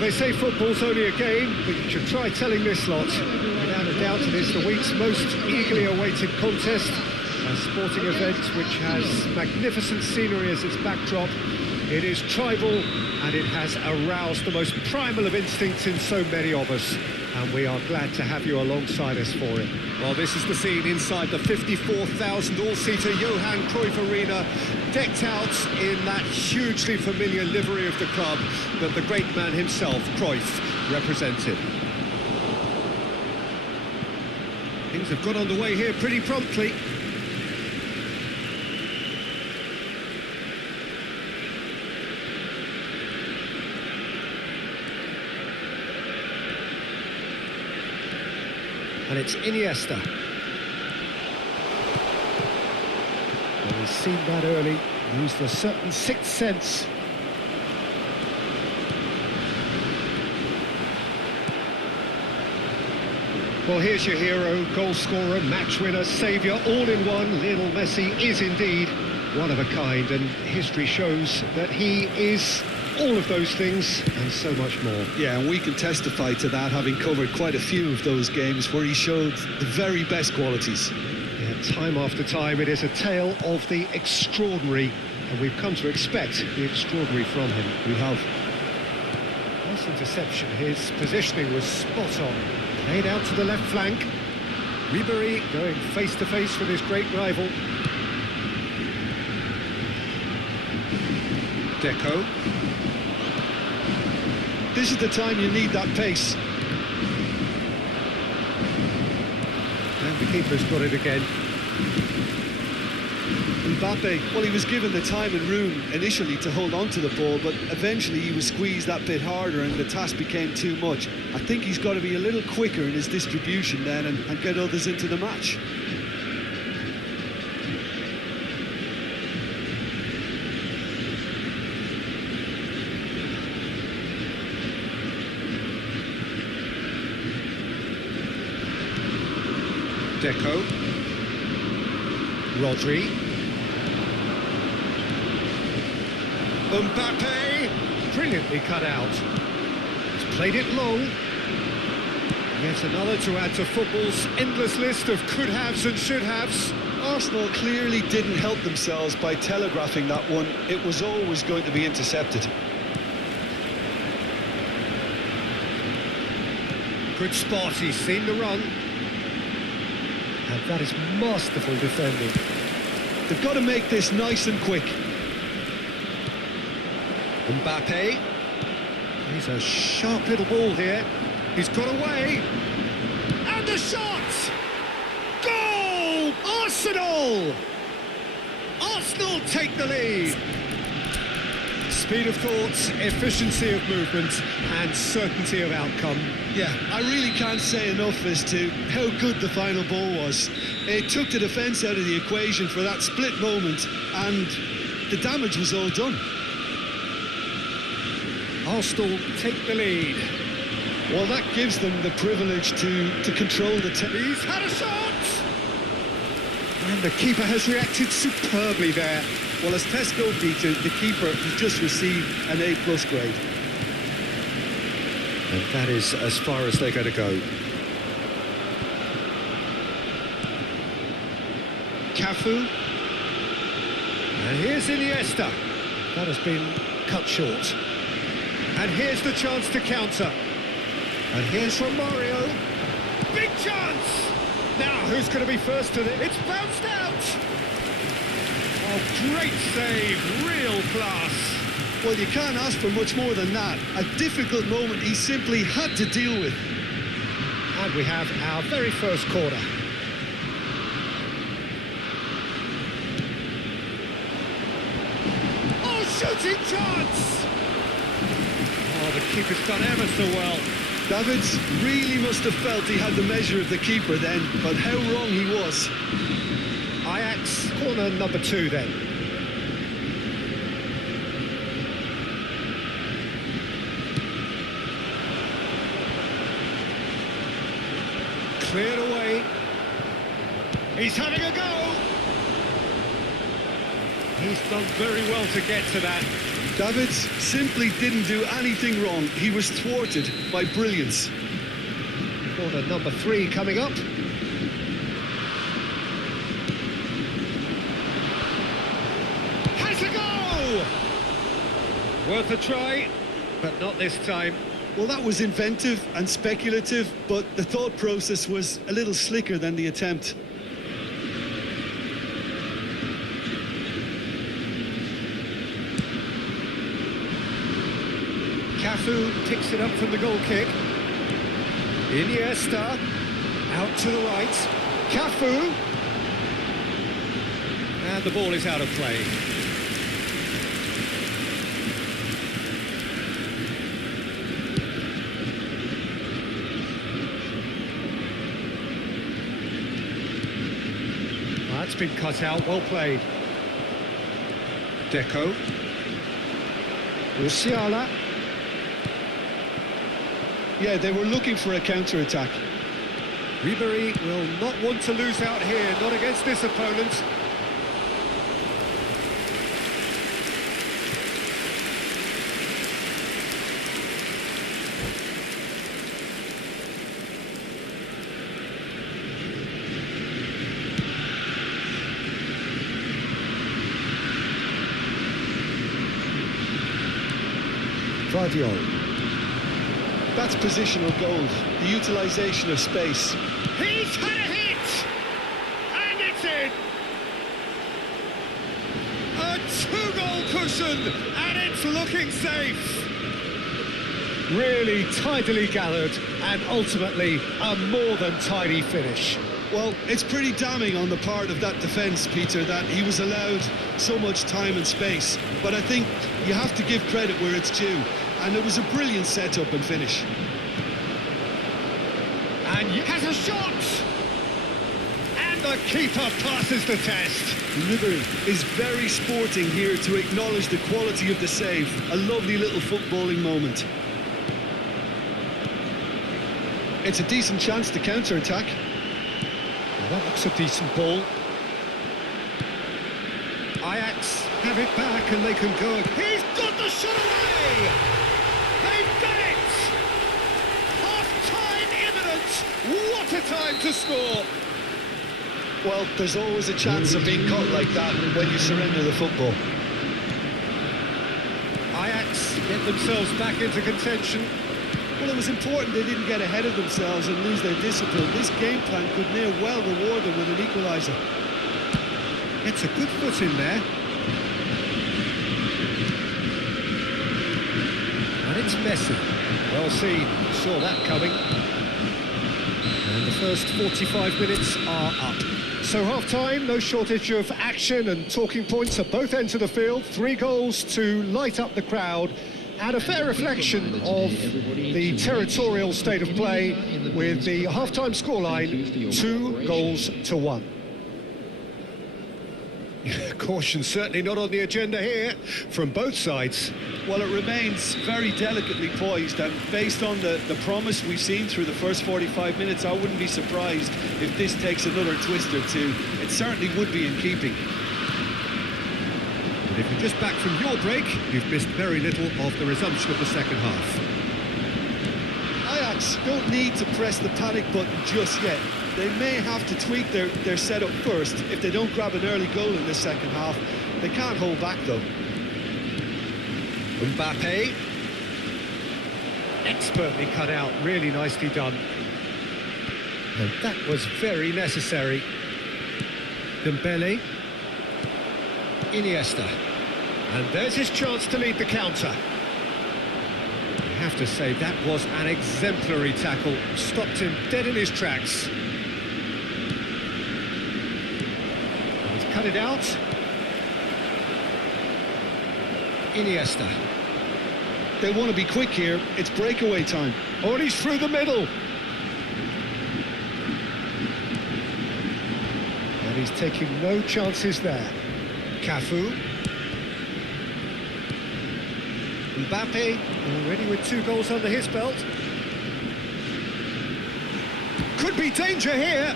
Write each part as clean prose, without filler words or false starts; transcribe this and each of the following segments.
they say football's only a game, but you should try telling this lot. Without a doubt, it is the week's most eagerly awaited contest, a sporting event which has magnificent scenery as its backdrop. It is tribal, and it has aroused the most primal of instincts in so many of us, and we are glad to have you alongside us for it. Well, this is the scene inside the 54,000 all-seater Johan Cruyff Arena, decked out in that hugely familiar livery of the club that the great man himself, Cruyff, represented. Things have got underway here pretty promptly. And it's Iniesta. Well, he's seen that early, used a certain sixth sense. Well, here's your hero, goal scorer, match winner, saviour, all in one. Lionel Messi is indeed one of a kind, and history shows that he is all of those things and so much more. Yeah, and we can testify to that, having covered quite a few of those games where he showed the very best qualities. Yeah, time after time, it is a tale of the extraordinary, and we've come to expect the extraordinary from him. We have. Nice interception. His positioning was spot on. Played out to the left flank. Ribéry going face-to-face with his great rival. Deco. This is the time you need that pace. And the keeper's got it again. Mbappe, well, he was given the time and room initially to hold on to the ball, but eventually he was squeezed that bit harder and the task became too much. I think he's got to be a little quicker in his distribution then and get others into the match. Deco. Rodri. Mbappe, brilliantly cut out. He's played it long. Yet another to add to football's endless list of could-haves and should-haves. Arsenal clearly didn't help themselves by telegraphing that one. It was always going to be intercepted. Good spot, he's seen the run. And that is masterful defending. They've got to make this nice and quick. Mbappe. He's a sharp little ball here. He's got away. And a shot! Goal! Arsenal! Arsenal take the lead. Speed of thought, efficiency of movement, and certainty of outcome. Yeah, I really can't say enough as to how good the final ball was. It took the defence out of the equation for that split moment, and the damage was all done. Arsenal take the lead. Well, that gives them the privilege to control the... He's had a shot! And the keeper has reacted superbly there. Well, as test goalkeeper, the keeper has just received an A+ grade. And that is as far as they're going to go. Cafu. And here's Iniesta. That has been cut short. And here's the chance to counter. And here's Romario. Big chance! Now, who's going to be first to it? It's bounced out! Oh, great save, real class. Well, you can't ask for much more than that. A difficult moment he simply had to deal with. And we have our very first corner. Oh, shooting chance! Oh, the keeper's done ever so well. Davids really must have felt he had the measure of the keeper then, but how wrong he was. Ajax, corner number 2 then. Cleared away. He's having a go. He's done very well to get to that. David simply didn't do anything wrong. He was thwarted by brilliance. Corner number 3 coming up. Has a go! Worth a try, but not this time. Well, that was inventive and speculative, but the thought process was a little slicker than the attempt. Cafu picks it up from the goal kick. Iniesta, out to the right. Cafu. And the ball is out of play. That's been cut out, well played. Deco. Musiala. Yeah, they were looking for a counter-attack. Ribery will not want to lose out here, not against this opponent. Guardiola. That's positional gold, the utilisation of space. He's had a hit! And it's in! A 2-goal cushion, and it's looking safe! Really tidily gathered, and ultimately a more than tidy finish. Well, it's pretty damning on the part of that defence, Peter, that he was allowed so much time and space. But I think you have to give credit where it's due. And it was a brilliant setup and finish. And has a shot! And the keeper passes the test. Ribery is very sporting here to acknowledge the quality of the save. A lovely little footballing moment. It's a decent chance to counter-attack. Well, that looks a decent ball. Ajax have it back and they can go. He's got the shot away! They've done it! Half-time imminent! What a time to score! Well, there's always a chance of being caught like that when you surrender the football. Ajax get themselves back into contention. Well, it was important they didn't get ahead of themselves and lose their discipline. This game plan could near well reward them with an equaliser. It's a good foot in there. And it's Messi. Well seen, saw that coming. And the first 45 minutes are up. So half-time, no shortage of action and talking points at both ends of the field. 3 goals to light up the crowd. And a fair reflection of the territorial state of play with the half-time scoreline 2-1. Caution certainly not on the agenda here from both sides. Well, it remains very delicately poised, and based on the promise we've seen through the first 45 minutes, I wouldn't be surprised if this takes another twist or two. It certainly would be in keeping. And if you're just back from your break, you've missed very little of the resumption of the second half. Ajax don't need to press the panic button just yet. They may have to tweak their setup first if they don't grab an early goal in the second half. They can't hold back, though. Mbappe. Expertly cut out, really nicely done. And that was very necessary. Dembele. Iniesta. And there's his chance to lead the counter. I have to say, that was an exemplary tackle. Stopped him dead in his tracks. And he's cut it out. Iniesta. They want to be quick here. It's breakaway time. Oh, and he's through the middle. And he's taking no chances there. Cafu. Mbappe, already with 2 goals under his belt. Could be danger here.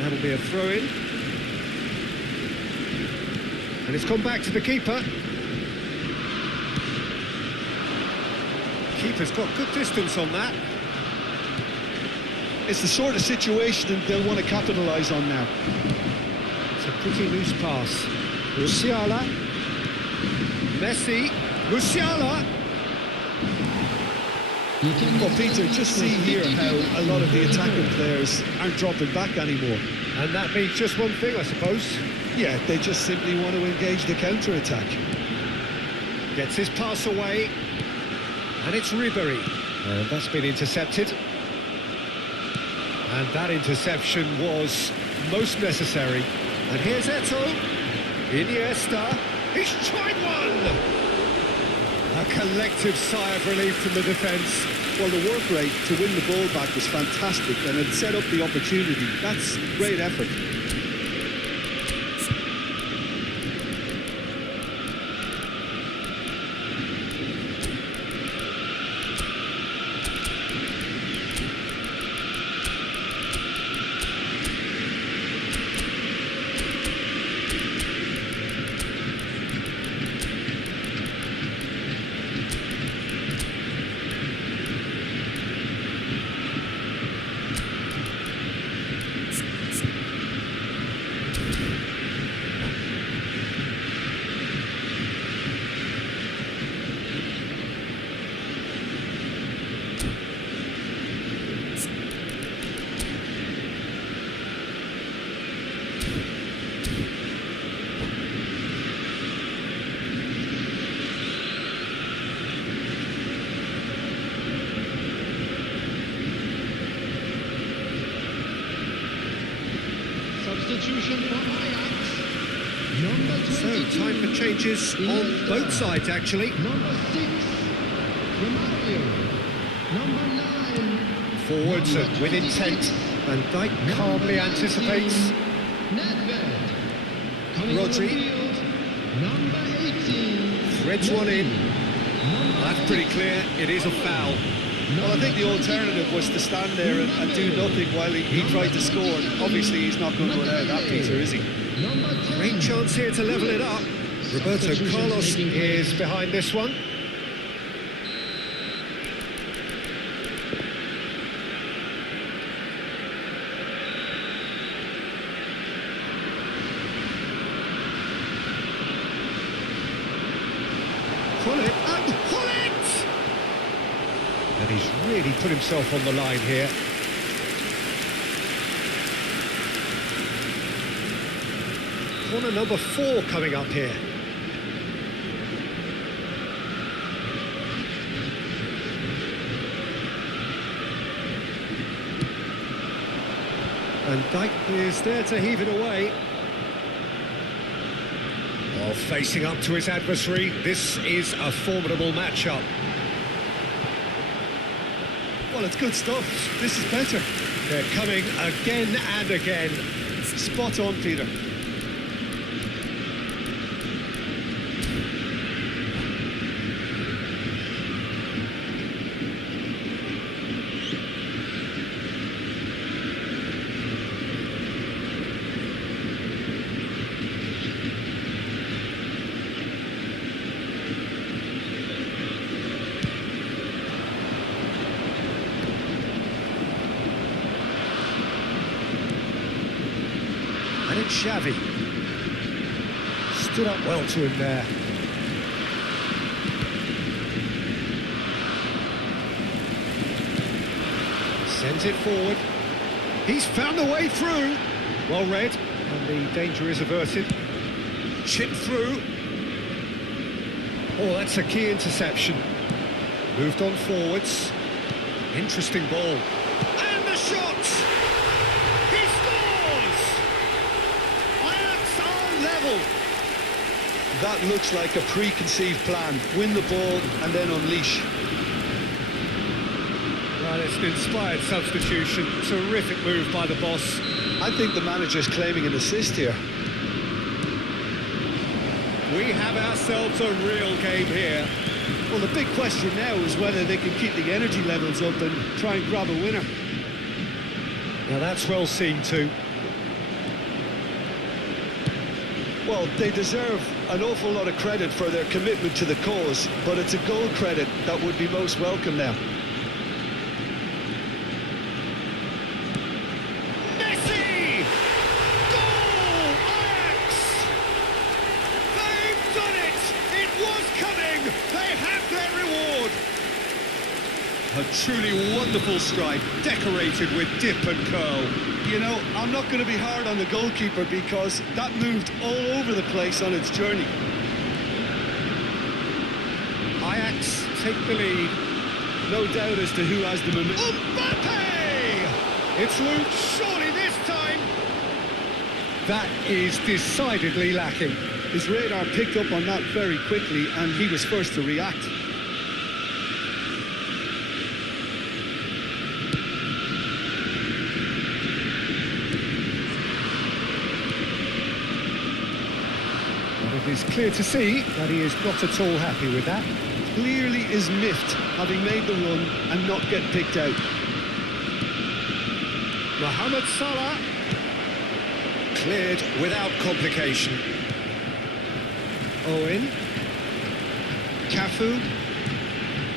That'll be a throw-in. And it's gone back to the keeper. Keeper's got good distance on that. It's the sort of situation they'll want to capitalise on now. It's a pretty loose pass. Musiala. Messi. Musiala. Well, Peter, just see here how a lot of the attacking players aren't dropping back anymore. And that means just one thing, I suppose. Yeah, they just simply want to engage the counter-attack. Gets his pass away. And it's Ribery. And that's been intercepted. And that interception was most necessary. And here's Eto'o. Iniesta. He's tried one! A collective sigh of relief from the defence. Well, the work rate to win the ball back was fantastic, and it set up the opportunity. That's great effort. Substitution for Ajax. Number 22. So, time for changes on both sides, actually. Number 6, Romario. Number 9. Forwards number with intent. 26, Van Dijk calmly number anticipates. 19, Nedved. Coming on the Rodri. field, number 18. Threads one in. Number That's pretty clear. It is a foul. Well, I think the alternative was to stand there and do nothing while he tried to score. And obviously, he's not going to allow that, Peter, is he? Number 10. Great chance here to level it up. Roberto Carlos is behind this one. Pull it, and pull it! And he's really put himself on the line here. Corner number 4 coming up here. And Dijk is there to heave it away. While facing up to his adversary, this is a formidable matchup. Well, it's good stuff. This is better. They're coming again and again. Spot on, Peter. And it's Xavi. Stood up well to him there. Sends it forward. He's found the way through. Well read. And the danger is averted. Chip through. Oh, that's a key interception. Moved on forwards. Interesting ball. And the shot! He scores! Ajax are level. That looks like a preconceived plan. Win the ball and then unleash. Well, it's an inspired substitution. Terrific move by the boss. I think the manager's claiming an assist here. We have ourselves a real game here. Well, the big question now is whether they can keep the energy levels up and try and grab a winner. Now that's well seen too. Well, they deserve an awful lot of credit for their commitment to the cause, but it's a goal credit that would be most welcome now. Messi! Goal! Ajax! They've done it! It was coming! They have their reward! A truly wonderful strike, decorated with dip and curl. You know, I'm not going to be hard on the goalkeeper because that moved all over the place on its journey. Ajax take the lead. No doubt as to who has the momentum. Mbappe! It's loose, surely this time. That is decidedly lacking. His radar picked up on that very quickly and he was first to react. It is clear to see that he is not at all happy with that. Clearly is miffed having made the run and not get picked out. Mohamed Salah. Cleared without complication. Owen. Cafu.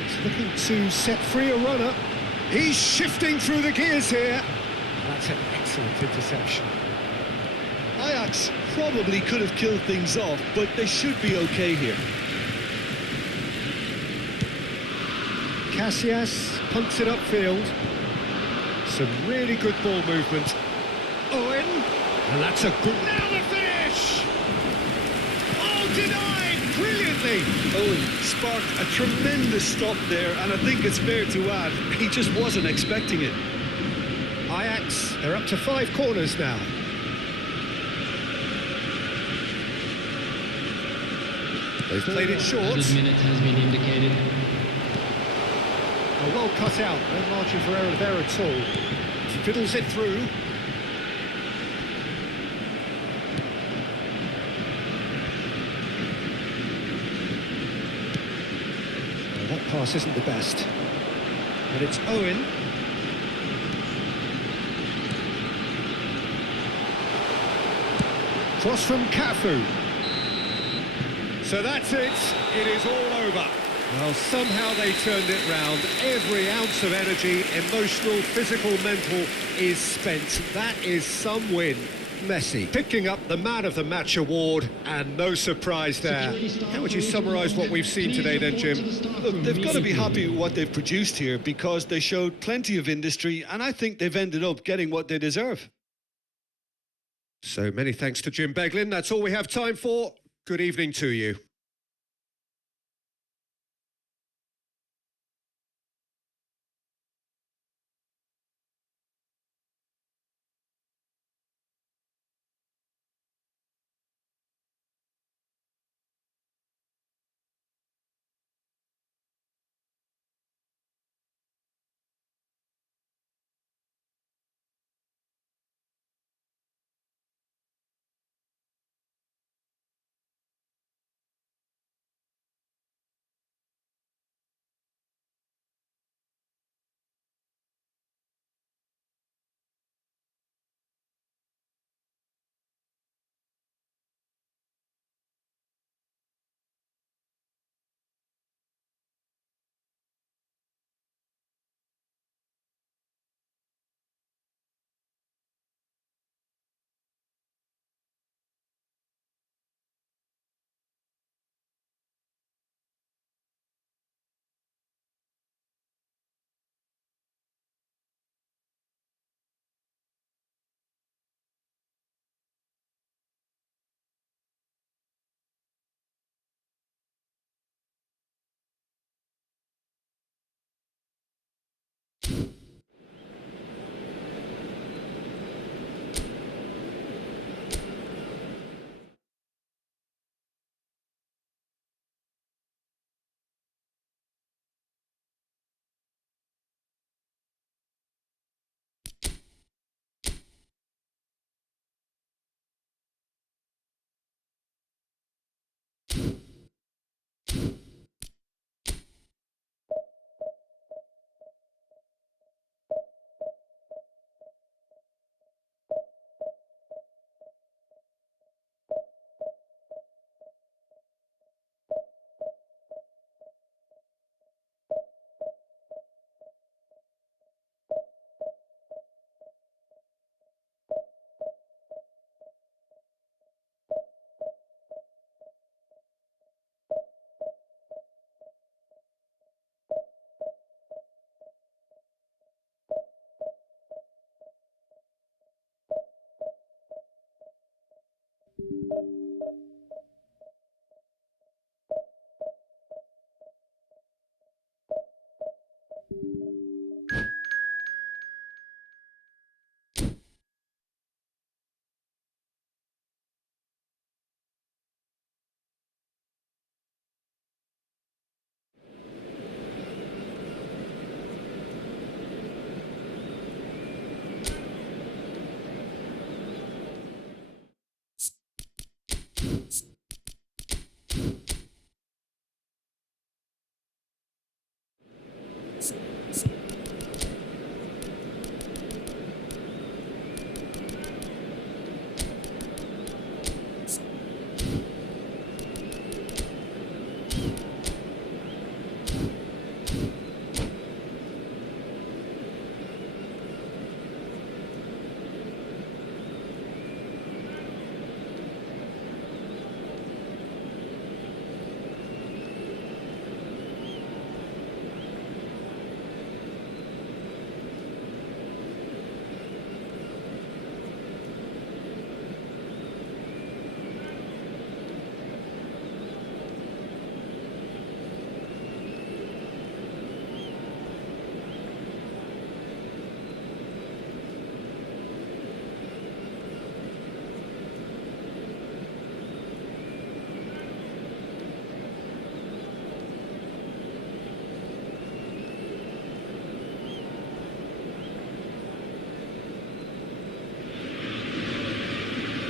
He's looking to set free a runner. He's shifting through the gears here. That's an excellent interception. Ajax probably could have killed things off, but they should be okay here. Casillas punts it upfield. Some really good ball movement. Owen. And that's a good... Now the finish! Oh, denied brilliantly! Owen sparked a tremendous stop there, and I think it's fair to add, he just wasn't expecting it. Ajax, they're up to 5 corners now. They've played it short. Added minute has been indicated. Oh, well cut out, no margin for error there at all. Fiddles it through. Well, that pass isn't the best. But it's Owen. Cross from Cafu. So that's it. It is all over. Well, somehow they turned it round. Every ounce of energy, emotional, physical, mental, is spent. That is some win. Messi picking up the Man of the Match award, and no surprise there. How would you summarise what we've seen today then, Jim? Look, they've got to be happy with what they've produced here because they showed plenty of industry, and I think they've ended up getting what they deserve. So many thanks to Jim Beglin. That's all we have time for. Good evening to you.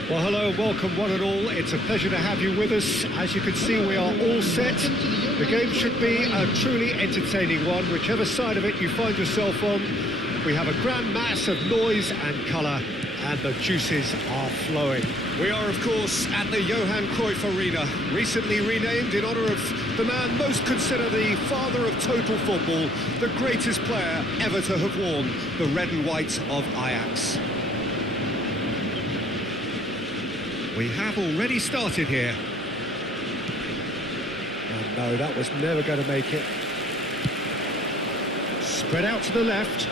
Well, hello and welcome one and all. It's a pleasure to have you with us. As you can see, we are all set. The game should be a truly entertaining one, whichever side of it you find yourself on. We have a grand mass of noise and colour, and the juices are flowing. We are, of course, at the Johan Cruyff Arena, recently renamed in honour of the man most considered the father of total football, the greatest player ever to have worn the red and white of Ajax. We have already started here. Oh no, that was never going to make it. Spread out to the left.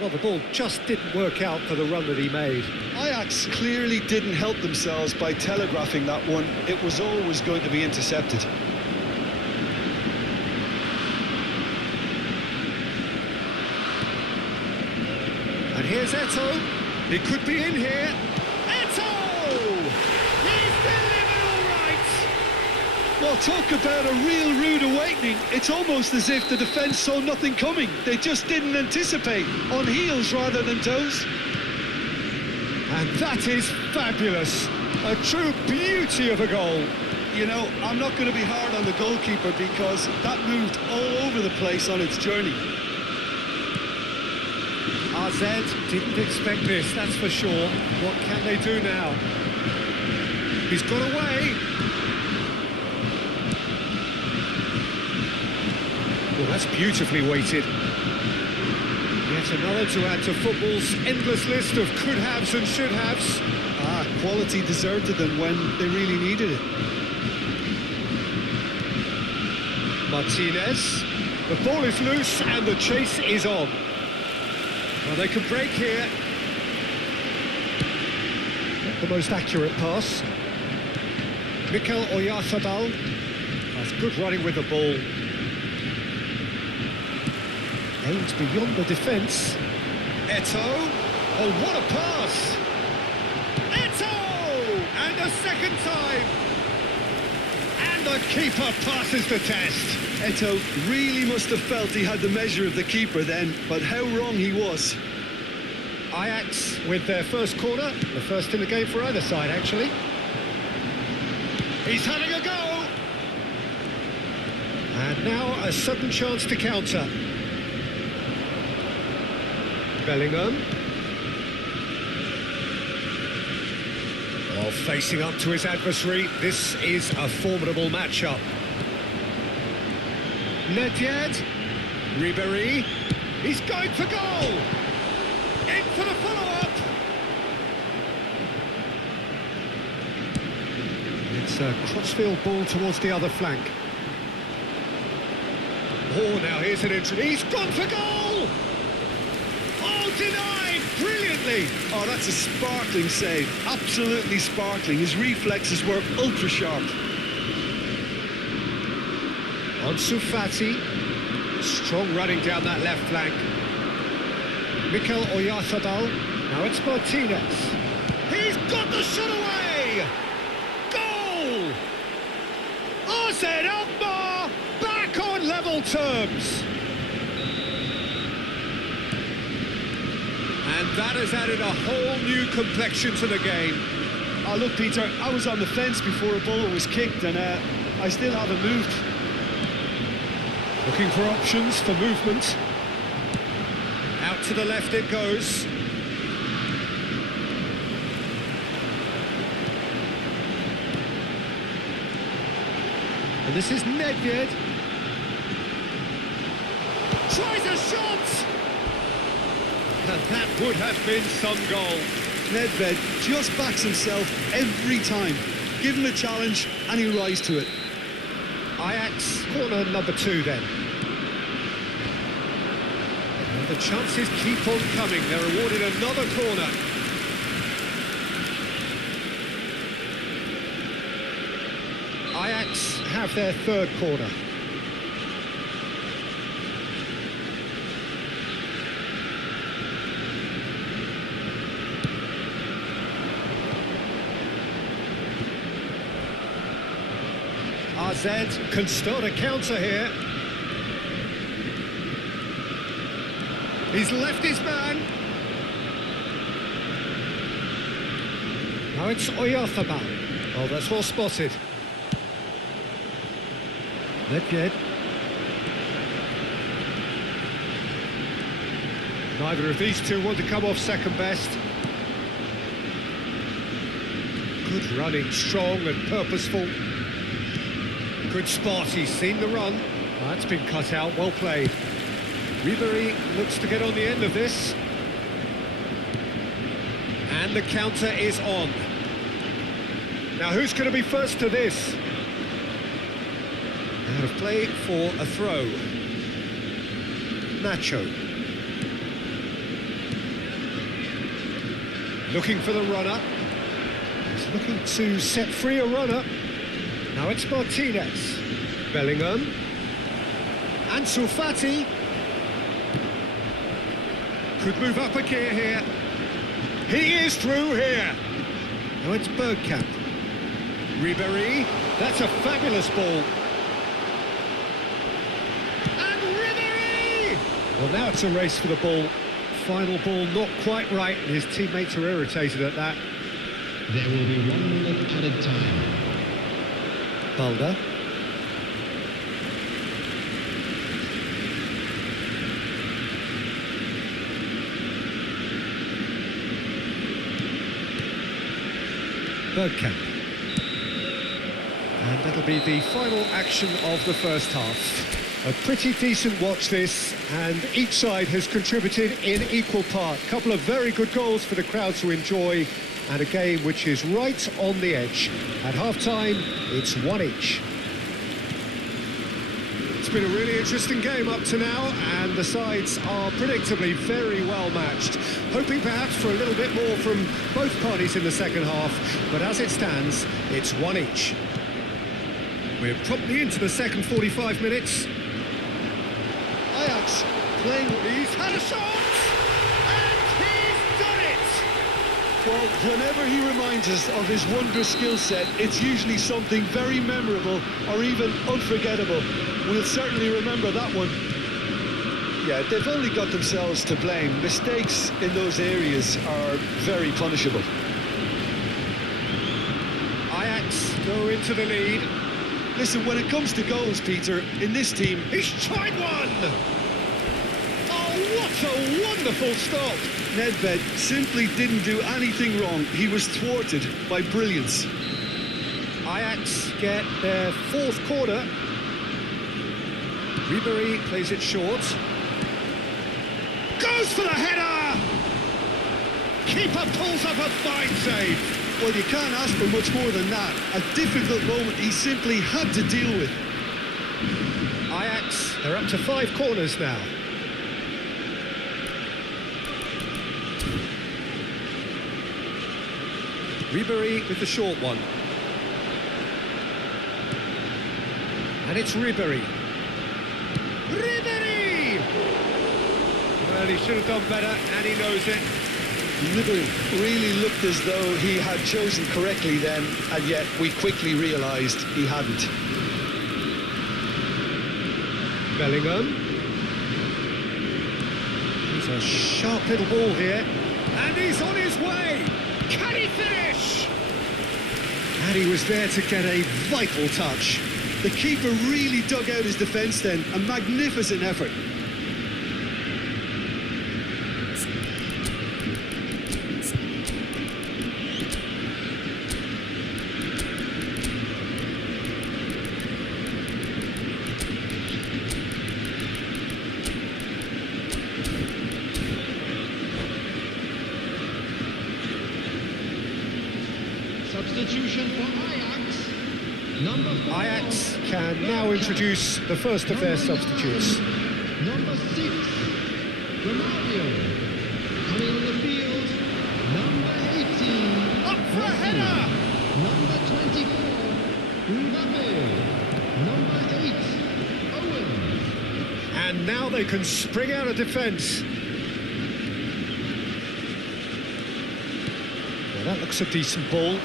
Well, the ball just didn't work out for the run that he made. Ajax clearly didn't help themselves by telegraphing that one. It was always going to be intercepted. And here's Eto'o. He could be in here. Eto'o! He's delivered all right! Well, talk about a real rude awakening. It's almost as if the defence saw nothing coming. They just didn't anticipate, on heels rather than toes. And that is fabulous. A true beauty of a goal. You know, I'm not going to be hard on the goalkeeper because that moved all over the place on its journey. AZ didn't expect this, that's for sure. What can they do now? He's got away. Well, that's beautifully weighted. Yet another to add to football's endless list of could-haves and should-haves. Quality deserted them when they really needed it. Martinez. The ball is loose and the chase is on. Well, they can break here. Not the most accurate pass. Mikel Oyarzabal. That's good running with the ball. Aims beyond the defence. Eto'o. Oh, what a pass! Eto'o! And a second time. And the keeper passes the test. Eto'o really must have felt he had the measure of the keeper then, but how wrong he was. Ajax with their first corner, the first in the game for either side, actually. He's having a go! And now a sudden chance to counter. Bellingham. Well, facing up to his adversary, this is a formidable matchup. Nedved, Ribéry, he's going for goal! In for the follow-up! It's a crossfield ball towards the other flank. Oh, now here's an entry, he's gone for goal! Oh, denied, brilliantly! Ribéry. Oh, that's a sparkling save. Absolutely sparkling. His reflexes were ultra sharp. Ansu Fati. Strong running down that left flank. Mikel Oyarzabal. Now it's Martinez. He's got the shot away! Goal! Arsene Alkmaar back on level terms. And that has added a whole new complexion to the game. Oh, look, Peter, I was on the fence before a ball was kicked, and I still haven't moved. Looking for options for movement. Out to the left it goes. And this is Nedved. Tries a shot! And that would have been some goal. Nedved just backs himself every time. Give him a challenge and he'll rise to it. Ajax, corner number 2 then. And the chances keep on coming. They're awarded another corner. Ajax have their 3rd corner. AZ can start a counter here. He's left his man. Now it's Oyarzabal. Oh, that's well spotted. Nedved. Neither of these two want to come off second best. Good running, strong and purposeful. Good spot, he's seen the run. That's been cut out, well played. Ribéry looks to get on the end of this. And the counter is on. Now who's going to be first to this? Out of play for a throw. Nacho. Looking for the runner. He's looking to set free a runner. Now it's Martinez. Bellingham. Ansu Fati. Could move up a gear here. He is through here. Now it's Bergkamp. Ribéry. That's a fabulous ball. And Ribéry! Well, now it's a race for the ball. Final ball not quite right, and his teammates are irritated at that. There will be 1 minute added time. Balda. Bergkamp. And that'll be the final action of the first half. A pretty decent watch this, and each side has contributed in equal part. A couple of very good goals for the crowd to enjoy, and a game which is right on the edge. At half-time, it's 1 each. It's been a really interesting game up to now, and the sides are predictably very well matched. Hoping perhaps for a little bit more from both parties in the second half, but as it stands, it's 1 each. We're promptly into the second 45 minutes. Ajax playing, he's had a shot! And he's done it! Well, whenever he reminds us of his wondrous skill set, it's usually something very memorable or even unforgettable. We'll certainly remember that one. Yeah, they've only got themselves to blame. Mistakes in those areas are very punishable. Ajax go into the lead. Listen, when it comes to goals, Peter, in this team... He's tried one! Oh, what a wonderful stop! Nedved simply didn't do anything wrong. He was thwarted by brilliance. Ajax get their 4th corner. Ribéry plays it short. Goes for the header! Keeper pulls up a fine save. Well, you can't ask for much more than that. A difficult moment he simply had to deal with. Ajax, they're up to 5 corners now. Ribéry with the short one. And it's Ribéry. Ribéry! Well, he should have done better, and he knows it. Ribéry really looked as though he had chosen correctly then, and yet we quickly realised he hadn't. Bellingham. He's a sharp little ball here. And he's on his way! Can he finish? And he was there to get a vital touch. The keeper really dug out his defence then, a magnificent effort. Substitution for Ajax. Number 4. Ajax can now introduce the first of their substitutes. Number 6. Romario. Coming on the field. Number 18. Up for a header! Number 24. Mbappe. Number 8. Owen. And now they can spring out of defence. Well, that looks a decent ball.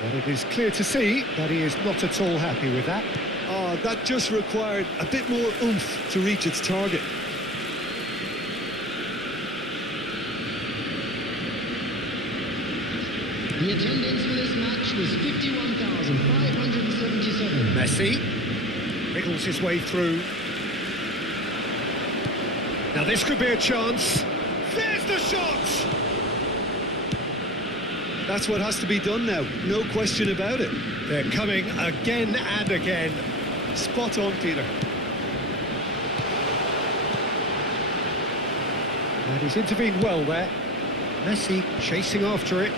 But it is clear to see that he is not at all happy with that. Oh, that just required a bit more oomph to reach its target. The attendance for this match was 51,577. Messi wriggles his way through. Now this could be a chance. There's the shot! That's what has to be done now, no question about it. They're coming again and again. Spot on, Peter. And he's intervened well there. Messi chasing after it.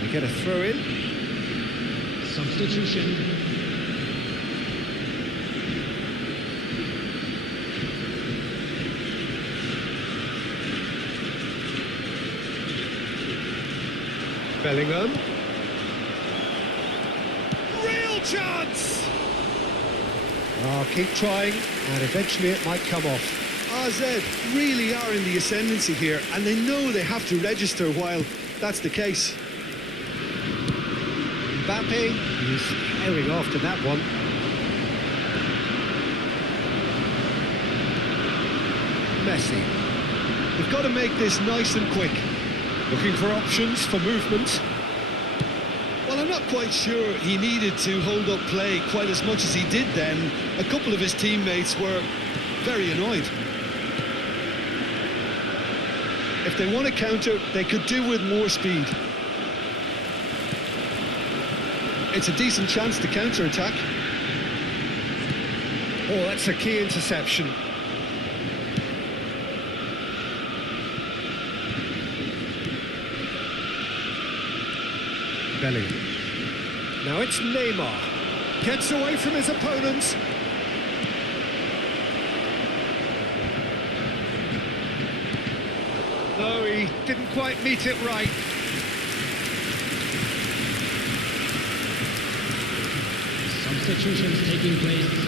We get a throw in. Substitution. Bellingham. Real chance! Oh, keep trying, and eventually it might come off. AZ really are in the ascendancy here, and they know they have to register while that's the case. Mbappe is herring after that one. Messi. They've got to make this nice and quick. Looking for options for movement. Well, I'm not quite sure he needed to hold up play quite as much as he did then. A couple of his teammates were very annoyed. If they want to counter, they could do with more speed. It's a decent chance to counter-attack. Oh, that's a key interception. Bellingham. Now it's Neymar. Gets away from his opponents. No, he didn't quite meet it right. Substitutions taking place.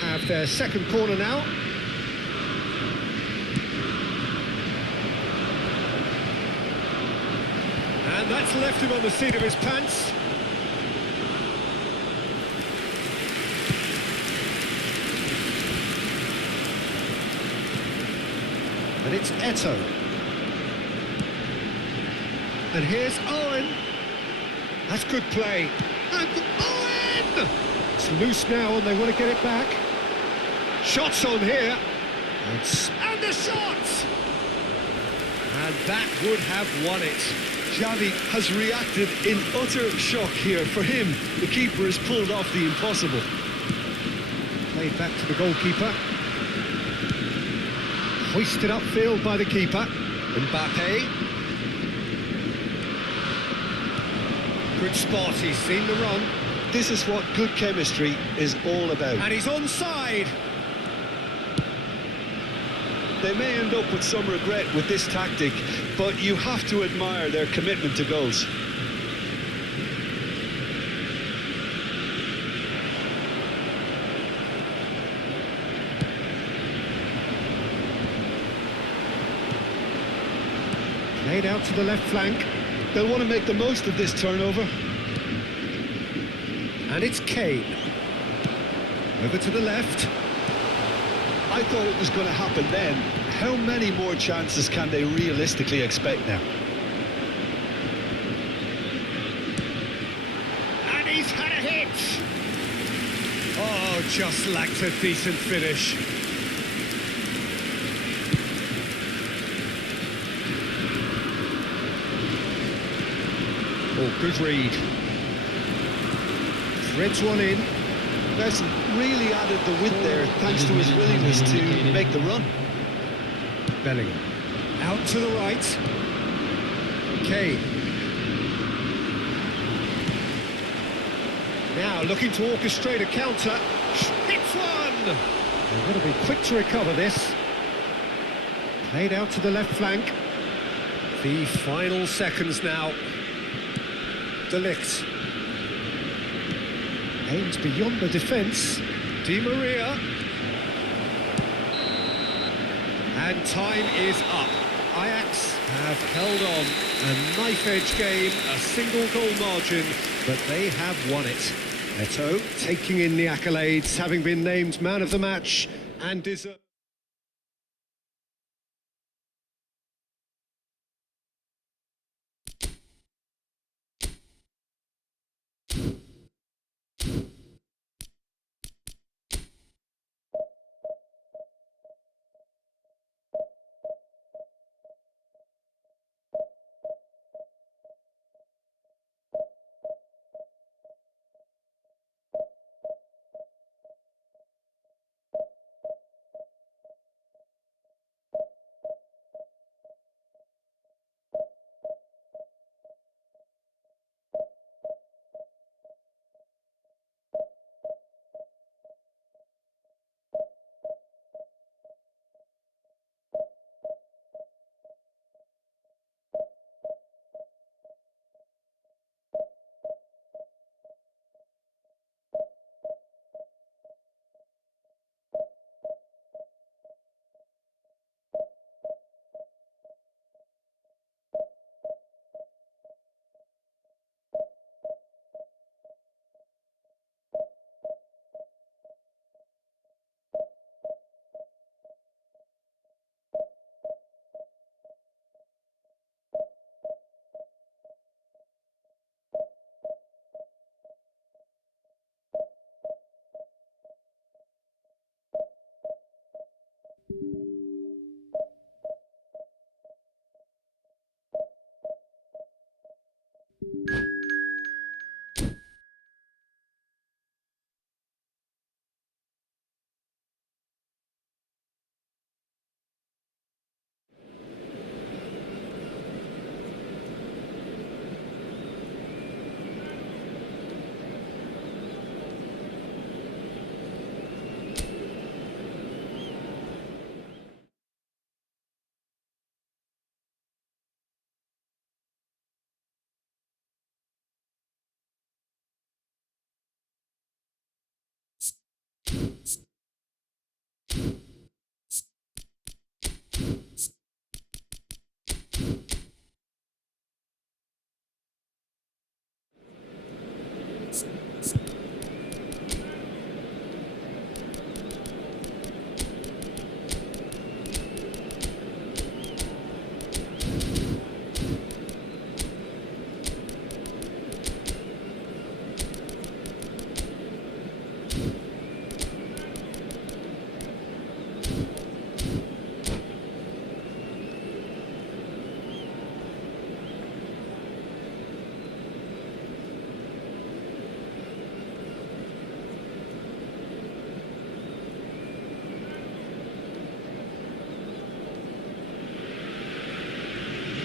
Have their second corner now. And that's left him on the seat of his pants. And it's Eto'o. And here's Owen. That's good play. And Owen! It's loose now and they want to get it back. Shots on here. And a shot! And that would have won it. Xavi has reacted in utter shock here. For him, the keeper has pulled off the impossible. Played back to the goalkeeper. Hoisted upfield by the keeper. Mbappe. Good spot, he's seen the run. This is what good chemistry is all about. And he's onside. They may end up with some regret with this tactic, but you have to admire their commitment to goals. Played out to the left flank. They'll want to make the most of this turnover. And it's Kane. Over to the left. I thought it was going to happen then. How many more chances can they realistically expect now? And he's had a hit! Oh, just lacked a decent finish. Oh, good read. Threads one in. Messi really added the width there thanks to his willingness to make the run. Bellingham. Out to the right. Kane. Now looking to orchestrate a counter. Hits one! They've got to be quick to recover this. Played out to the left flank. The final seconds now. De Ligt. Aims beyond the defence. Di Maria. And time is up. Ajax have held on. A knife-edge game, a single goal margin, but they have won it. Eto'o taking in the accolades, having been named man of the match and deserved.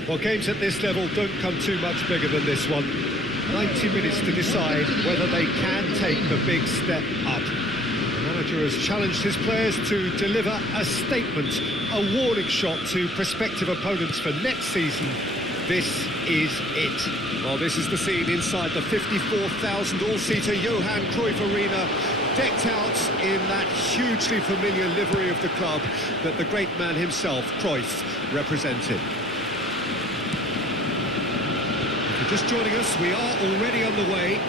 Well, games at this level don't come too much bigger than this one. 90 minutes to decide whether they can take the big step up. The manager has challenged his players to deliver a statement, a warning shot to prospective opponents for next season. This is it. Well, this is the scene inside the 54,000 all-seater Johan Cruyff Arena, decked out in that hugely familiar livery of the club that the great man himself, Cruyff, represented. If you're just joining us, we are already on the way.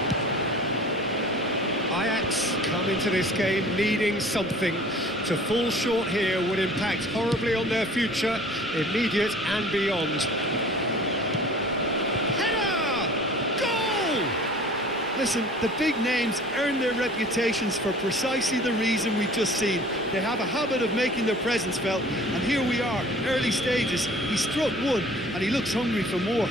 Ajax come into this game needing something. To fall short here would impact horribly on their future, immediate and beyond. Listen, the big names earn their reputations for precisely the reason we've just seen. They have a habit of making their presence felt, and here we are, early stages. He struck one, and he looks hungry for more.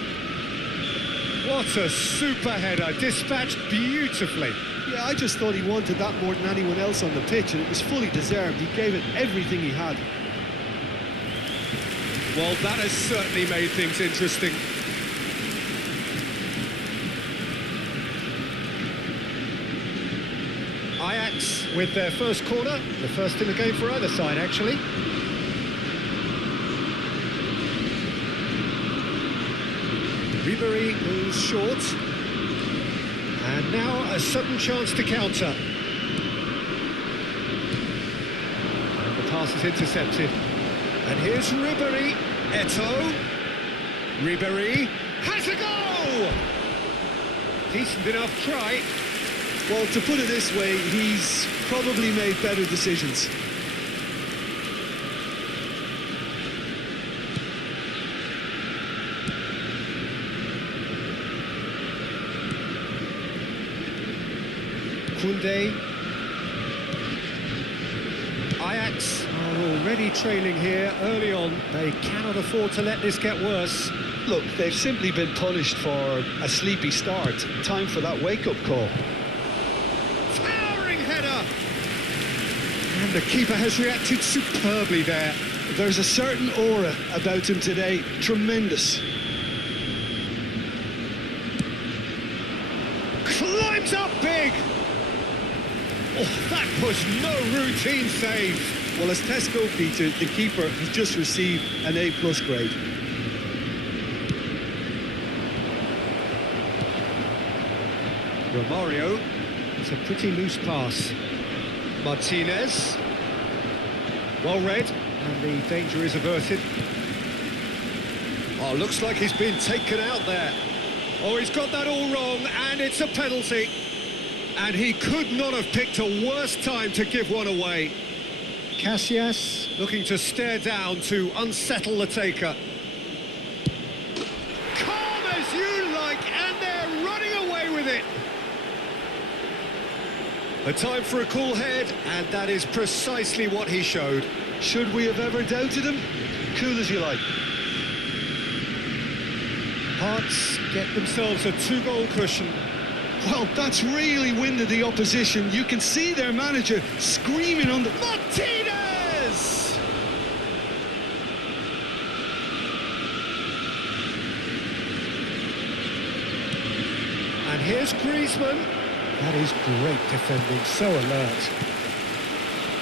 What a super header, dispatched beautifully. Yeah, I just thought he wanted that more than anyone else on the pitch, and it was fully deserved. He gave it everything he had. Well, that has certainly made things interesting. Ajax with their first corner, the first in the game for either side, actually. Ribery moves short. And now a sudden chance to counter. And the pass is intercepted. And here's Ribery. Eto'o. Ribery has a goal! Decent enough try. Well, to put it this way, he's probably made better decisions. Koundé. Ajax are already trailing here early on. They cannot afford to let this get worse. Look, they've simply been punished for a sleepy start. Time for that wake-up call. Towering header! And the keeper has reacted superbly there. There's a certain aura about him today. Tremendous. Climbs up big! Oh, that was no routine save. Well, as tests go, Peter, the keeper has just received an A+ grade. Romario, it's a pretty loose pass. Martinez, well read, and the danger is averted. Oh, looks like he's been taken out there. Oh, he's got that all wrong, and it's a penalty. And he could not have picked a worse time to give one away. Casillas looking to stare down to unsettle the taker. Calm as you like, and they're running away with it. A time for a cool head, and that is precisely what he showed. Should we have ever doubted him? Cool as you like. Hearts get themselves a 2-goal cushion. Well, that's really winded the opposition. You can see their manager screaming on the... Martinez! And here's Griezmann. That is great defending, so alert.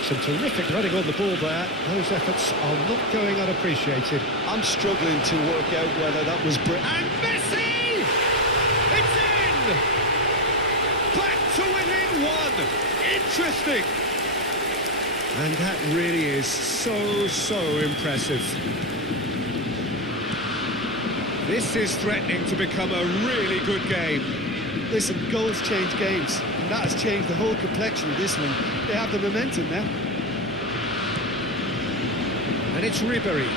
Some terrific running on the ball there. Those efforts are not going unappreciated. I'm struggling to work out whether that was... And Messi! It's in! Back to within one! Interesting! And that really is so impressive. This is threatening to become a really good game. Listen, goals change games, and that has changed the whole complexion of this one. They have the momentum now. And it's Ribery.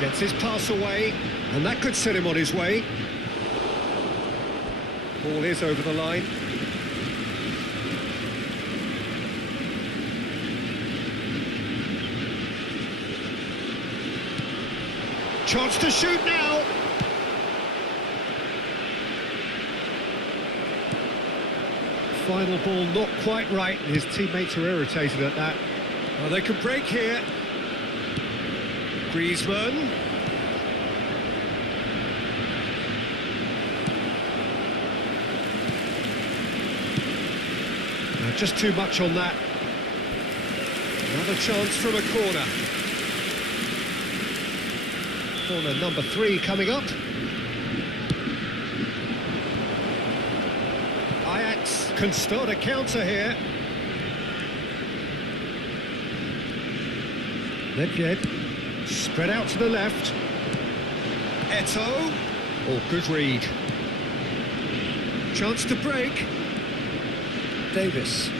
Gets his pass away, and that could set him on his way. Ball is over the line. Chance to shoot now. Final ball not quite right, and his teammates are irritated at that. Well, they could break here. Griezmann. just too much on that. Another chance from a corner. Corner number 3 coming up. Ajax can start a counter here. Nedved, spread out to the left. Eto'o. Oh, good read. Chance to break. Davis.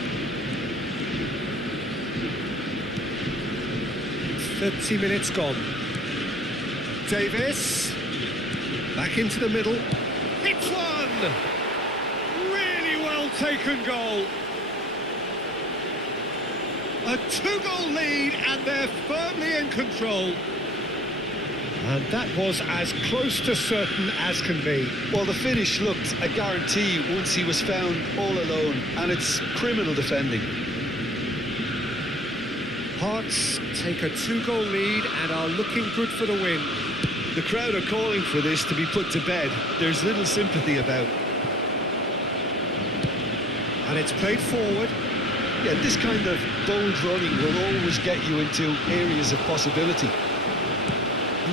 30 minutes gone. Davis. Back into the middle. It's one! Really well taken goal. A 2-goal lead and they're firmly in control. And that was as close to certain as can be. Well, the finish looked a guarantee once he was found all alone, and it's criminal defending. Hearts take a 2-goal lead and are looking good for the win. The crowd are calling for this to be put to bed. There's little sympathy about. And it's played forward. Yeah, this kind of bold running will always get you into areas of possibility.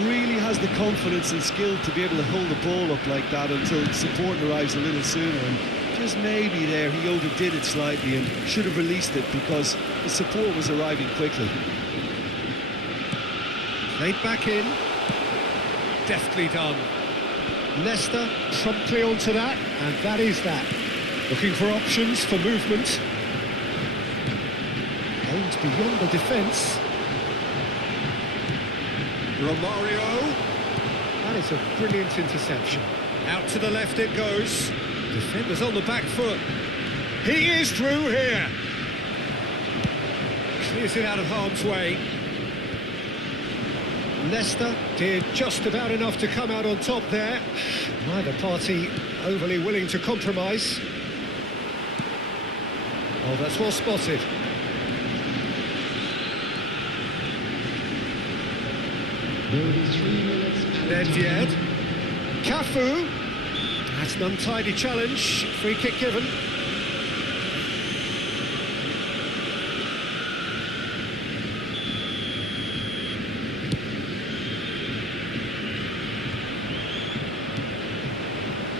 Really has the confidence and skill to be able to hold the ball up like that until support arrives a little sooner, and just maybe there he overdid it slightly and should have released it because the support was arriving quickly. Played back in. Deftly done. Leicester promptly onto that, and that is that. Looking for options for movement. Aims beyond the defence. Romario. That is a brilliant interception. Out to the left it goes. Defenders on the back foot. He is through here. Clears it out of harm's way. Leicester did just about enough to come out on top there. Neither party overly willing to compromise. Oh, that's well spotted. Nedved. Cafu. That's an untidy challenge. Free kick given.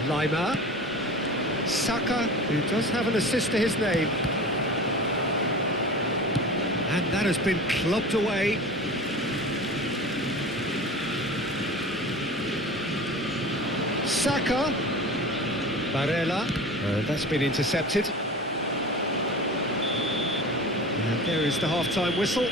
Lima. Saka, who does have an assist to his name. And that has been clubbed away. Saka. Barella. That's been intercepted. And there is the half-time whistle.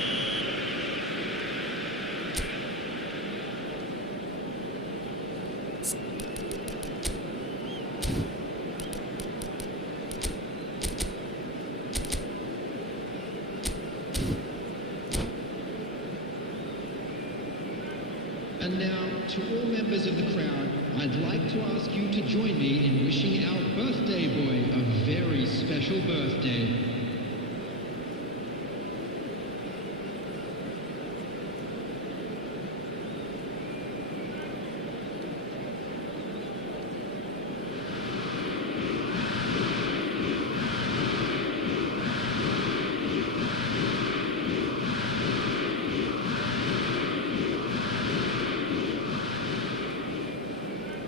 And now, to all members of the crowd, I'd like to ask you to join me in wishing our birthday boy a very special birthday.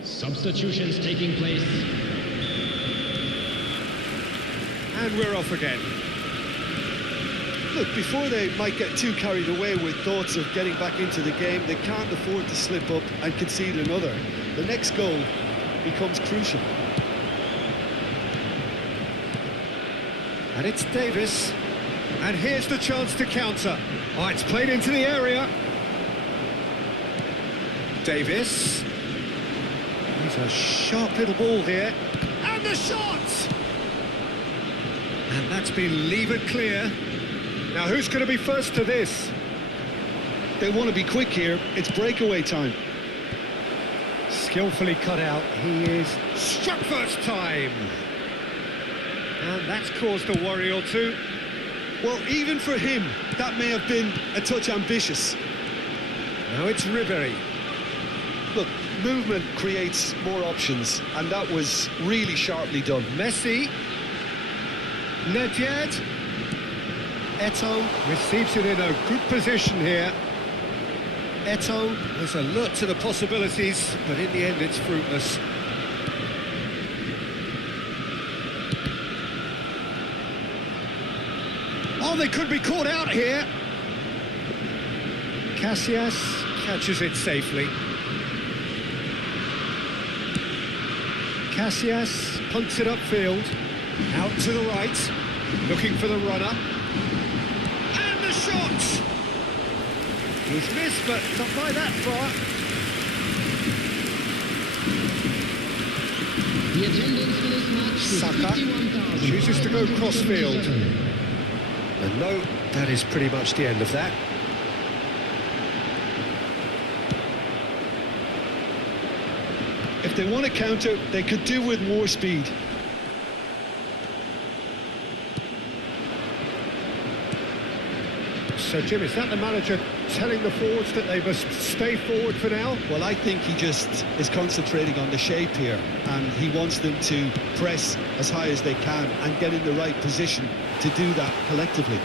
Substitutions taking place. And we're off again. Look, before they might get too carried away with thoughts of getting back into the game, they can't afford to slip up and concede another. The next goal becomes crucial. And it's Davis. And here's the chance to counter. Oh, it's played into the area. Davis. He's a sharp little ball here. And the shot! And that's been levered clear. Now, who's going to be first to this? They want to be quick here. It's breakaway time. Skillfully cut out. He is struck first time. And that's caused a worry or two. Well, even for him, that may have been a touch ambitious. Now it's Ribery. Look, movement creates more options, and that was really sharply done. Messi. Nedved. Eto'o receives it in a good position here. Eto'o was alert to the possibilities, but in the end it's fruitless. Oh, they could be caught out here. Casillas catches it safely. Casillas punts it upfield. Out to the right, looking for the runner. And the shot! He's missed, but not by that far. The attendance for this match was Saka 51,000. chooses to go crossfield. And no, that is pretty much the end of that. If they want to counter, they could do with more speed. So, Jim, is that the manager telling the forwards that they must stay forward for now? Well, I think he just is concentrating on the shape here, and he wants them to press as high as they can and get in the right position to do that collectively.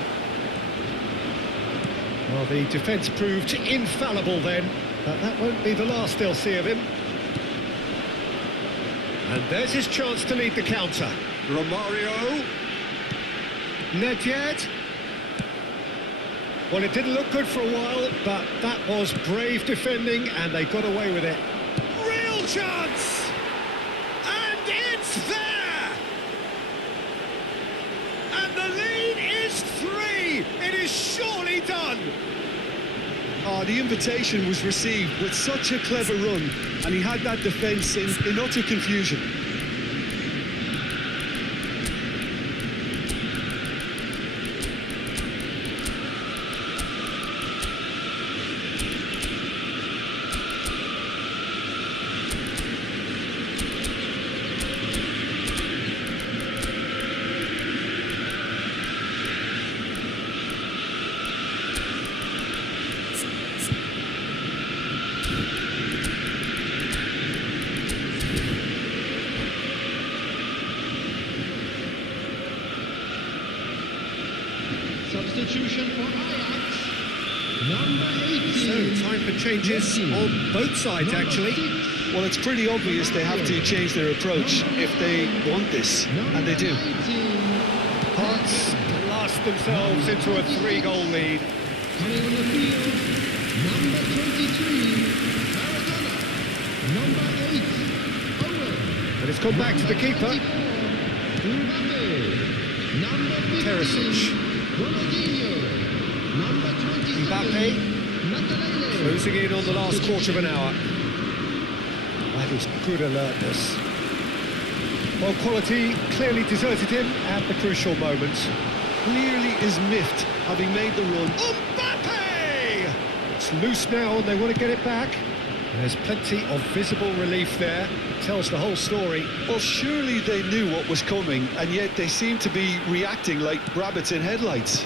Well, the defence proved infallible then, but that won't be the last they'll see of him. And there's his chance to lead the counter. Romario. Nedved. Well, it didn't look good for a while, but that was brave defending, and they got away with it. Real chance! And it's there! And the lead is 3! It is surely done! Oh, the invitation was received with such a clever run, and he had that defence in utter confusion. Substitution for Ajax. Number 18. So, time for changes on both sides, actually. Well, it's pretty obvious they have to change their approach if they want this, and they do. Hearts blast themselves into a 3-goal lead. Coming on the field, number 23, Maradona. Number 8, Owen. And it's gone back to the keeper. Mbappe. Number 15, Teresic. Ronaldinho. Number 27, Mbappe. Makelele. Closing in on the last quarter of an hour. That is good alertness. Well, quality clearly deserted him at the crucial moment. Clearly is miffed, having made the run. Mbappe! It's loose now and they want to get it back. There's plenty of visible relief there. Tells the whole story. Well, surely they knew what was coming, and yet they seem to be reacting like rabbits in headlights.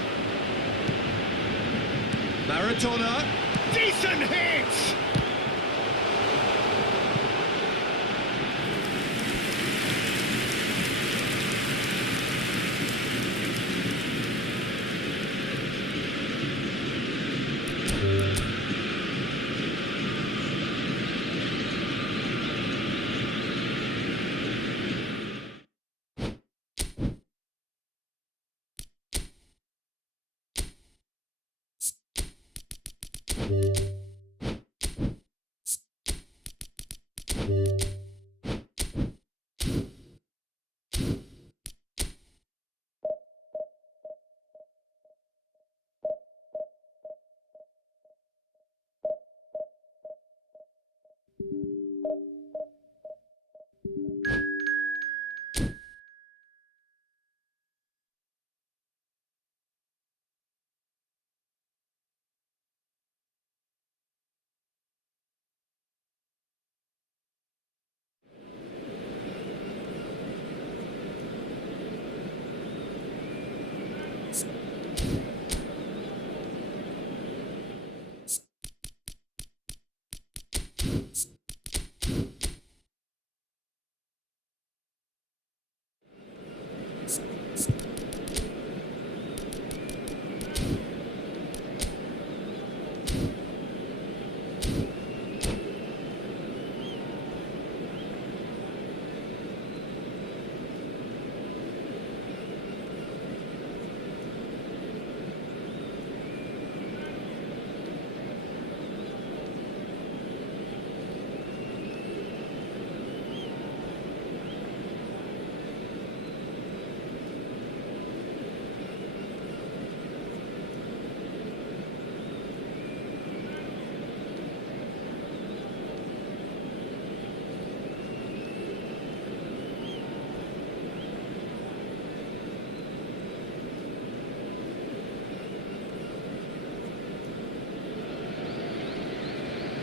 Maradona. Decent hit!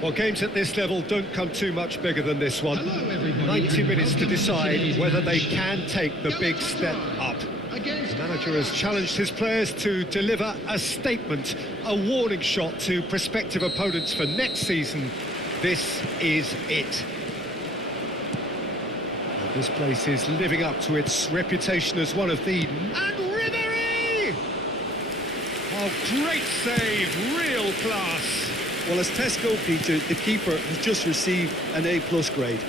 Well, games at this level don't come too much bigger than this one. Hello, everybody, 90 and minutes to welcome to decide today's whether they match. can take the big step up. Against The manager has challenged his players to deliver a statement, a warning shot to prospective opponents for next season. This is it. And this place is living up to its reputation as one of the... And Ribery! Oh, great save, real class. Well, as tests go, Peter, the keeper has just received an A+ grade.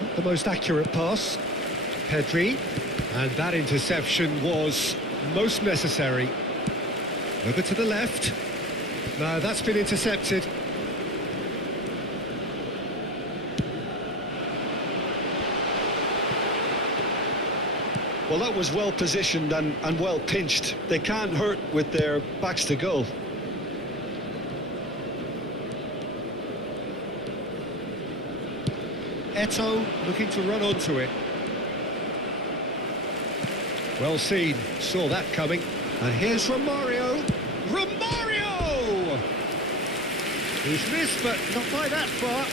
Not the most accurate pass. Pedri. And that interception was most necessary. Over to the left. No, that's been intercepted. Well, that was well positioned and well pinched. They can't hurt with their backs to goal. Eto'o looking to run onto it. Well seen, saw that coming. And here's Romario. Romario! He's missed, but not by that far.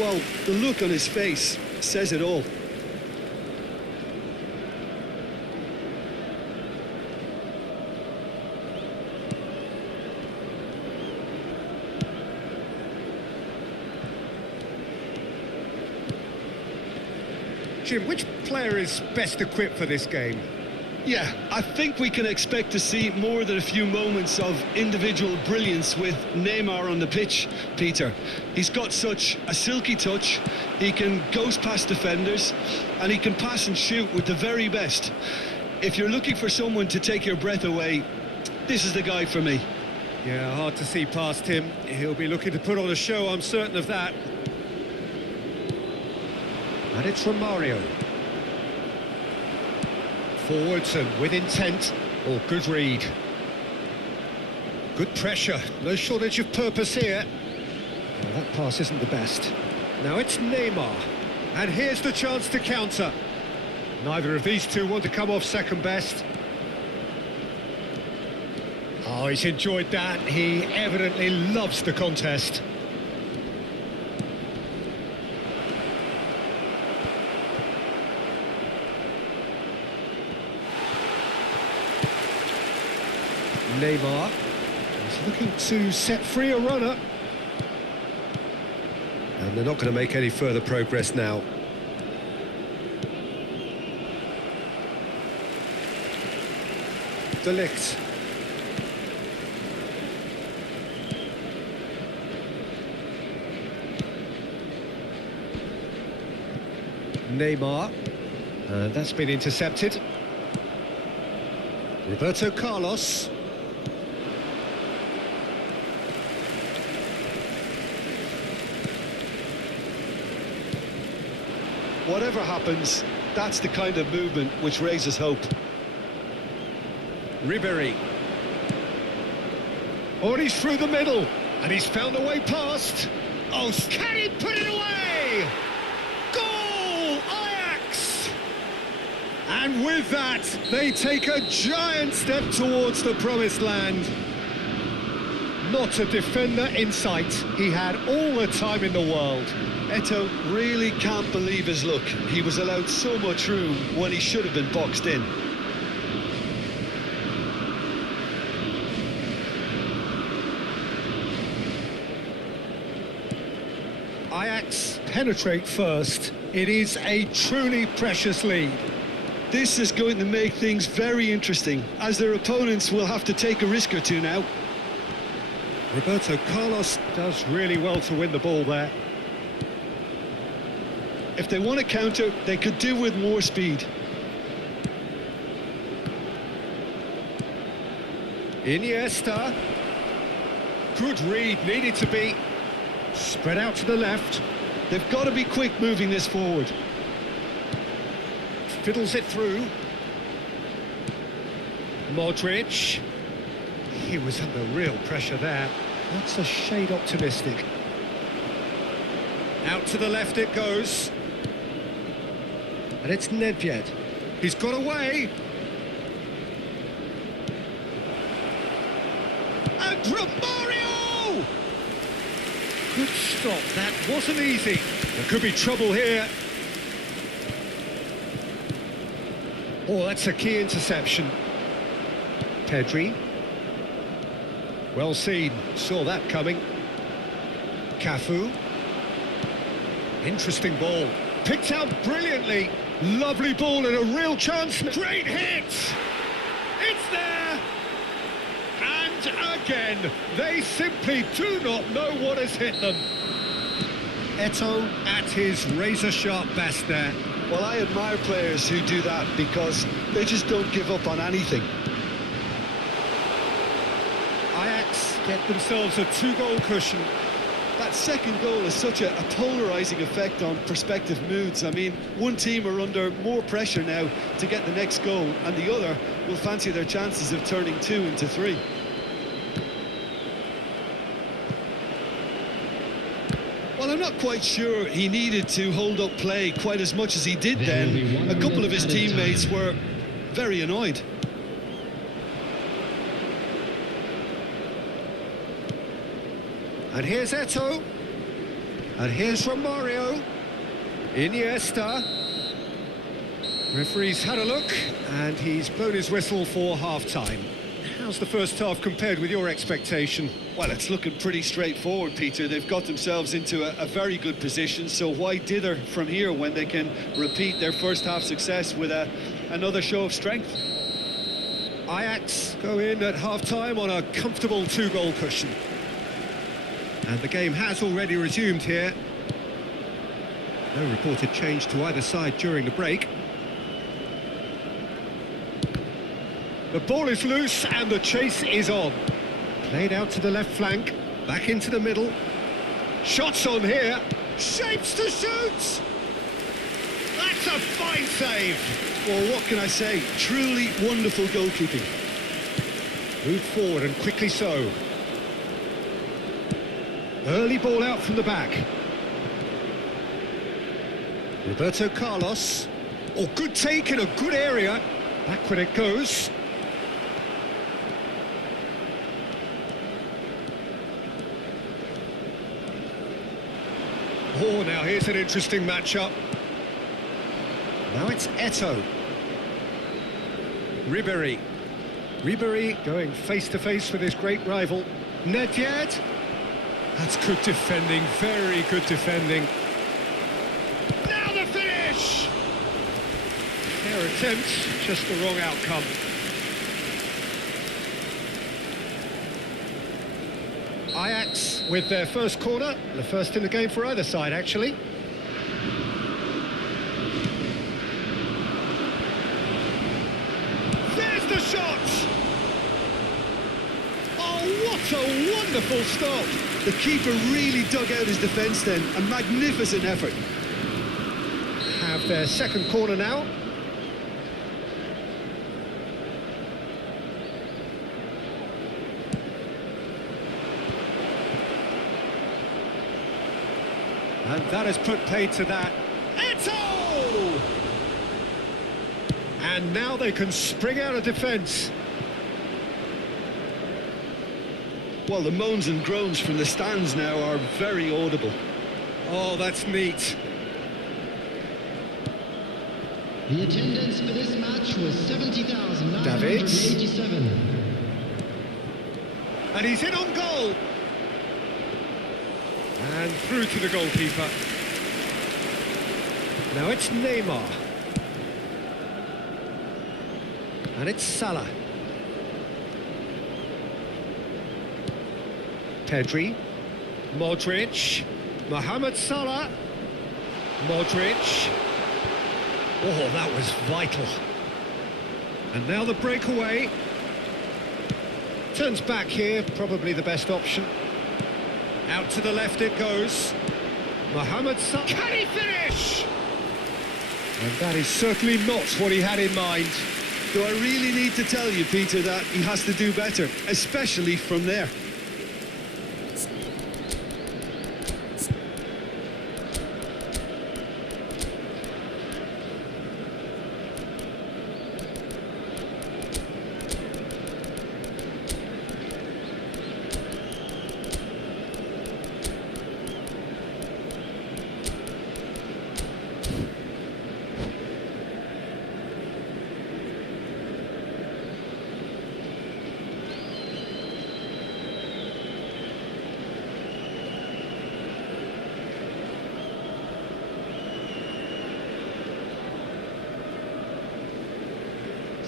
Well, the look on his face says it all. Jim, which player is best equipped for this game? Yeah, I think we can expect to see more than a few moments of individual brilliance with Neymar on the pitch, Peter. He's got such a silky touch, he can ghost past defenders, and he can pass and shoot with the very best. If you're looking for someone to take your breath away, this is the guy for me. Yeah, hard to see past him. He'll be looking to put on a show, I'm certain of that. And it's Romario. Forwards and with intent. Oh, good read. Good pressure. No shortage of purpose here. Well, that pass isn't the best. Now it's Neymar. And here's the chance to counter. Neither of these two want to come off second best. Oh, he's enjoyed that. He evidently loves the contest. Neymar is looking to set free a runner. And they're not going to make any further progress now. De Ligt. Neymar. And that's been intercepted. Roberto Carlos. Whatever happens, that's the kind of movement which raises hope. Ribery. Oh, and he's through the middle. And he's found a way past. Oh, can he put it away? Goal! Ajax! And with that, they take a giant step towards the promised land. Not a defender in sight. He had all the time in the world. Eto'o really can't believe his luck. He was allowed so much room when he should have been boxed in. Ajax penetrate first. It is a truly precious lead. This is going to make things very interesting, as their opponents will have to take a risk or two now. Roberto Carlos does really well to win the ball there. If they want to counter, they could do with more speed. Iniesta. Good read, needed to be. Spread out to the left. They've got to be quick moving this forward. Fiddles it through. Modric. He was under real pressure there. That's a shade optimistic. Out to the left it goes. And it's Nedved. He's got away. And Romario! Good stop, that wasn't easy. There could be trouble here. Oh, that's a key interception. Pedri. Well seen, saw that coming. Cafu. Interesting ball. Picked out brilliantly. Lovely ball and a real chance. Great hit! It's there! And again, they simply do not know what has hit them. Eto'o at his razor-sharp best there. Well, I admire players who do that because they just don't give up on anything. Ajax get themselves a 2-goal cushion. That second goal has such a polarising effect on prospective moods. I mean, one team are under more pressure now to get the next goal, and the other will fancy their chances of turning 2 into 3. Well, I'm not quite sure he needed to hold up play quite as much as he did then. A couple of his teammates were very annoyed. And here's Eto'o. And here's Romario. Iniesta. Referee's had a look, and he's blown his whistle for half-time. How's the first half compared with your expectation? Well, it's looking pretty straightforward, Peter. They've got themselves into a very good position, so why dither from here when they can repeat their first half success with another show of strength? Ajax go in at half-time on a comfortable 2-goal cushion. And the game has already resumed here. No reported change to either side during the break. The ball is loose and the chase is on. Played out to the left flank, back into the middle. Shots on here. Shapes to shoot! That's a fine save. Well, what can I say? Truly wonderful goalkeeping. Moved forward and quickly so. Early ball out from the back. Roberto Carlos. Oh, good take in a good area. Backward it goes. Oh, now here's an interesting matchup. Now it's Eto'o. Ribéry. Ribéry going face-to-face with his great rival. Nedved. That's good defending, very good defending. Now the finish! Fair attempt, just the wrong outcome. Ajax with their first corner, the first in the game for either side, actually. There's the shot! Oh, what a wonderful stop! The keeper really dug out his defence then. A magnificent effort. Have their second corner now. And that has put paid to that. Eto'o! And now they can spring out of defence. Well, the moans and groans from the stands now are very audible. Oh, that's neat. The attendance for this match was 70,987. And he's in on goal. And through to the goalkeeper. Now it's Neymar. And it's Salah. Pedri. Modric. Mohamed Salah. Modric. Oh, that was vital. And now the breakaway. Turns back here, probably the best option. Out to the left it goes. Mohamed Salah. Can he finish? And that is certainly not what he had in mind. Do I really need to tell you, Peter, that he has to do better, especially from there?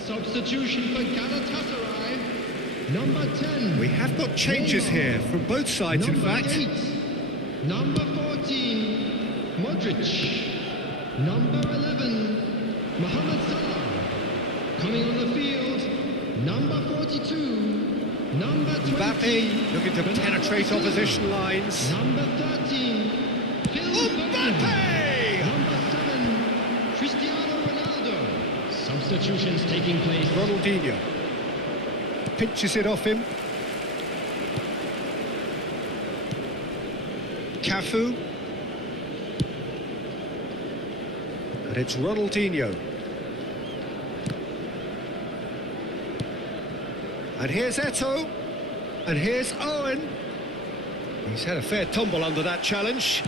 Substitution for Galatasaray. Number 10. We have got changes here from both sides, in Number fact. 8. Number 14. Modric. Number 11. Mohamed Salah. Coming on the field. Number 42. Number 20. Mbappe looking to penetrate opposition lines. Number 13. Phil Foden. Mbappe! Number 7. Cristiano Ronaldo. Substitutions taking place. Ronaldinho pinches it off him. Cafu. And it's Ronaldinho. And here's Eto'o. And here's Owen. He's had a fair tumble under that challenge.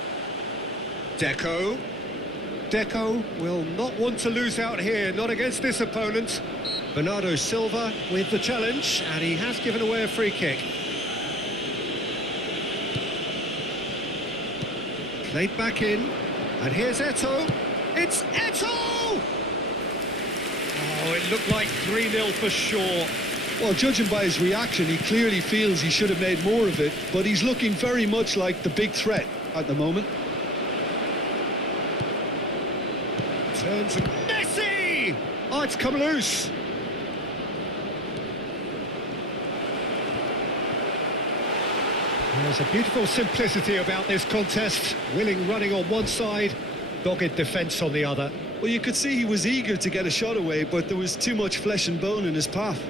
Deco. Deco will not want to lose out here, not against this opponent. Bernardo Silva with the challenge, and he has given away a free kick. Played back in, and here's Eto'o. It's Eto'o! Oh, it looked like 3-0 for sure. Well, judging by his reaction, he clearly feels he should have made more of it, but he's looking very much like the big threat at the moment. Turns and Messi! Oh, it's come loose. There's a beautiful simplicity about this contest. Willing running on one side, dogged defence on the other. Well, you could see he was eager to get a shot away, but there was too much flesh and bone in his path.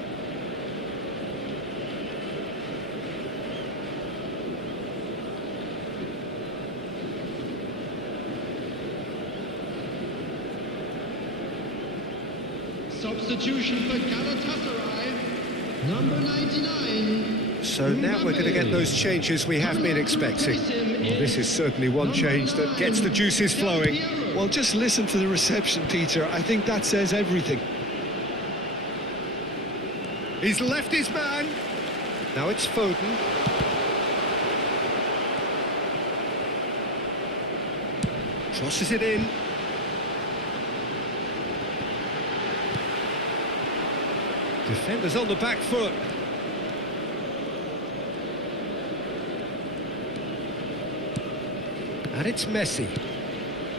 Substitution for Galatasaray. Number 99. So now we're going to get those changes we have been expecting. Well, this is certainly one change that gets the juices flowing. Well, just listen to the reception, Peter. I think that says everything. He's left his man. Now it's Foden. Crosses it in. Defenders on the back foot. And it's Messi.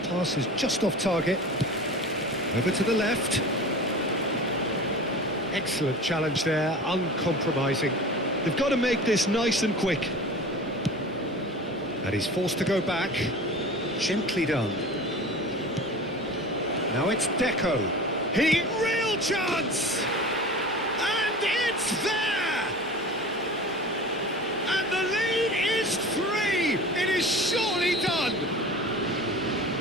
Pass is just off target. Over to the left. Excellent challenge there, uncompromising. They've got to make this nice and quick. And he's forced to go back. Gently done. Now it's Deco. He real chance! And it's there! And the lead is 3! It is surely done!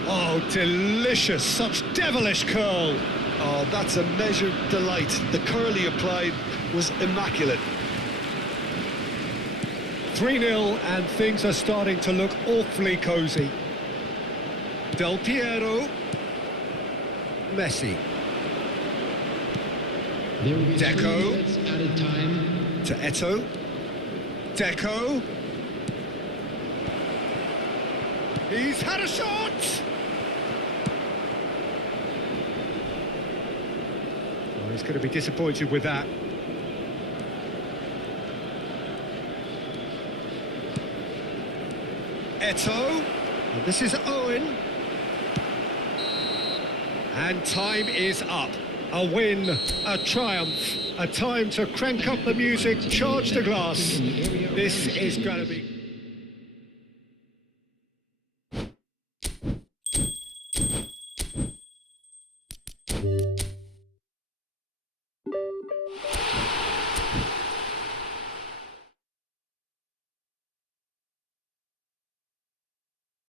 Oh, delicious, such devilish curl. Oh, that's a measured delight. The curl he applied was immaculate. 3-0, and things are starting to look awfully cosy. Del Piero. Messi. There will be Deco. 3 minutes added time. To Eto'o. Deco. He's had a shot! Oh, he's going to be disappointed with that. Eto'o. And this is Owen. And time is up. A win, a triumph, a time to crank up the music, charge the glass. This is going to be...